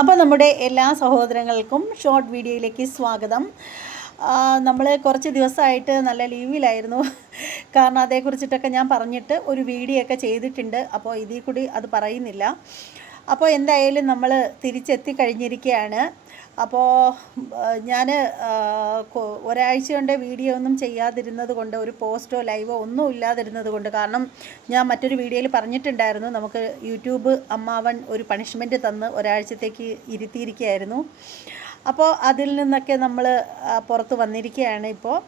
അപ്പോൾ നമ്മുടെ എല്ലാ സഹോദരങ്ങൾക്കും ഷോർട്ട് വീഡിയോയിലേക്ക് സ്വാഗതം. നമ്മൾ കുറച്ച് ദിവസമായിട്ട് നല്ല ലീവിലായിരുന്നു. കാരണം അതേക്കുറിച്ചിട്ടൊക്കെ ഞാൻ പറഞ്ഞിട്ട് ഒരു വീഡിയോ ഒക്കെ ചെയ്തിട്ടുണ്ട്. അപ്പോൾ ഇതിൽ കൂടി അത് പറയുന്നില്ല. അപ്പോൾ എന്തായാലും നമ്മൾ തിരിച്ചെത്തി കഴിഞ്ഞിരിക്കുകയാണ്. അപ്പോൾ ഞാൻ ഒരാഴ്ച കൊണ്ട് വീഡിയോ ഒന്നും ചെയ്യാതിരുന്നത് കൊണ്ട്, ഒരു പോസ്റ്റോ ലൈവോ ഒന്നും ഇല്ലാതിരുന്നത് കൊണ്ട്, കാരണം ഞാൻ മറ്റൊരു വീഡിയോയിൽ പറഞ്ഞിട്ടുണ്ടായിരുന്നു, നമുക്ക് യൂട്യൂബ് അമ്മാവൻ ഒരു പണിഷ്മെൻറ്റ് തന്ന് ഒരാഴ്ചത്തേക്ക് ഇരുത്തിയിരിക്കുകയായിരുന്നു. അപ്പോൾ അതിൽ നിന്നൊക്കെ നമ്മൾ പുറത്ത് വന്നിരിക്കുകയാണ് ഇപ്പോൾ.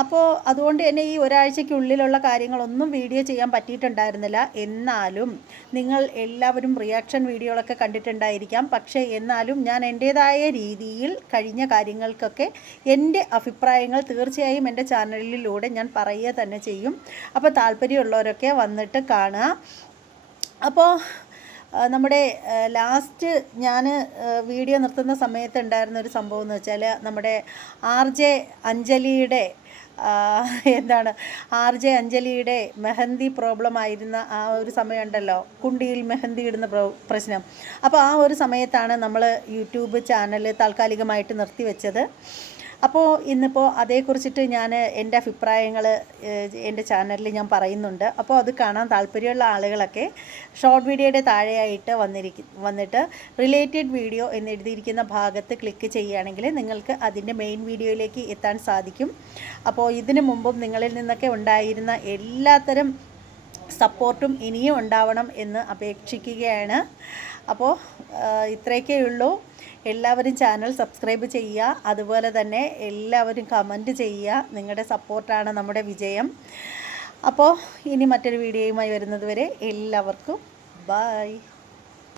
അപ്പോൾ അതുകൊണ്ട് തന്നെ ഈ ഒരാഴ്ചയ്ക്കുള്ളിലുള്ള കാര്യങ്ങളൊന്നും വീഡിയോ ചെയ്യാൻ പറ്റിയിട്ടുണ്ടായിരുന്നില്ല. എന്നാലും നിങ്ങൾ എല്ലാവരും റിയാക്ഷൻ വീഡിയോകളൊക്കെ കണ്ടിട്ടുണ്ടായിരിക്കാം. പക്ഷേ എന്നാലും ഞാൻ എൻ്റേതായ രീതിയിൽ കഴിഞ്ഞ കാര്യങ്ങൾക്കൊക്കെ എൻ്റെ അഭിപ്രായങ്ങൾ തീർച്ചയായും എൻ്റെ ചാനലിലൂടെ ഞാൻ പറയുക തന്നെ ചെയ്യും. അപ്പോൾ താല്പര്യമുള്ളവരൊക്കെ വന്നിട്ട് കാണുക. അപ്പോൾ നമ്മുടെ ലാസ്റ്റ് ഞാൻ വീഡിയോ നിർത്തുന്ന സമയത്ത് ഉണ്ടായിരുന്ന ഒരു സംഭവം എന്ന് വെച്ചാൽ, നമ്മുടെ RJ അഞ്ജലിയുടെ അഞ്ജലിയുടെ മെഹന്തി പ്രോബ്ലം ആയിരുന്ന ആ ഒരു സമയമുണ്ടല്ലോ, കുണ്ടിയിൽ മെഹന്തി ഇടുന്ന പ്രശ്നം. അപ്പോൾ ആ ഒരു സമയത്താണ് നമ്മൾ യൂട്യൂബ് ചാനൽ താൽക്കാലികമായിട്ട് നിർത്തിവെച്ചത്. അപ്പോൾ ഇന്നിപ്പോൾ അതേക്കുറിച്ചിട്ട് ഞാൻ എൻ്റെ അഭിപ്രായങ്ങൾ എൻ്റെ ചാനലിൽ ഞാൻ പറയുന്നുണ്ട്. അപ്പോൾ അത് കാണാൻ താല്പര്യമുള്ള ആളുകളൊക്കെ ഷോർട്ട് വീഡിയോയുടെ താഴെയായിട്ട് വന്നിട്ട് റിലേറ്റഡ് വീഡിയോ എന്നെഴുതിയിരിക്കുന്ന ഭാഗത്ത് ക്ലിക്ക് ചെയ്യുകയാണെങ്കിൽ നിങ്ങൾക്ക് അതിൻ്റെ മെയിൻ വീഡിയോയിലേക്ക് എത്താൻ സാധിക്കും. അപ്പോൾ ഇതിനു മുമ്പും നിങ്ങളിൽ നിന്നൊക്കെ ഉണ്ടായിരുന്ന എല്ലാത്തരം സപ്പോർട്ടും ഇനിയും ഉണ്ടാവണം എന്ന് അപേക്ഷിക്കുകയാണ്. അപ്പോൾ ഇത്രയൊക്കെ ഉള്ളൂ. എല്ലാവരും ചാനൽ സബ്സ്ക്രൈബ് ചെയ്യുക. അതുപോലെ തന്നെ എല്ലാവരും കമൻറ്റ് ചെയ്യുക. നിങ്ങളുടെ സപ്പോർട്ടാണ് നമ്മുടെ വിജയം. അപ്പോൾ ഇനി മറ്റൊരു വീഡിയോയുമായി വരുന്നത് വരെ എല്ലാവർക്കും ബൈ.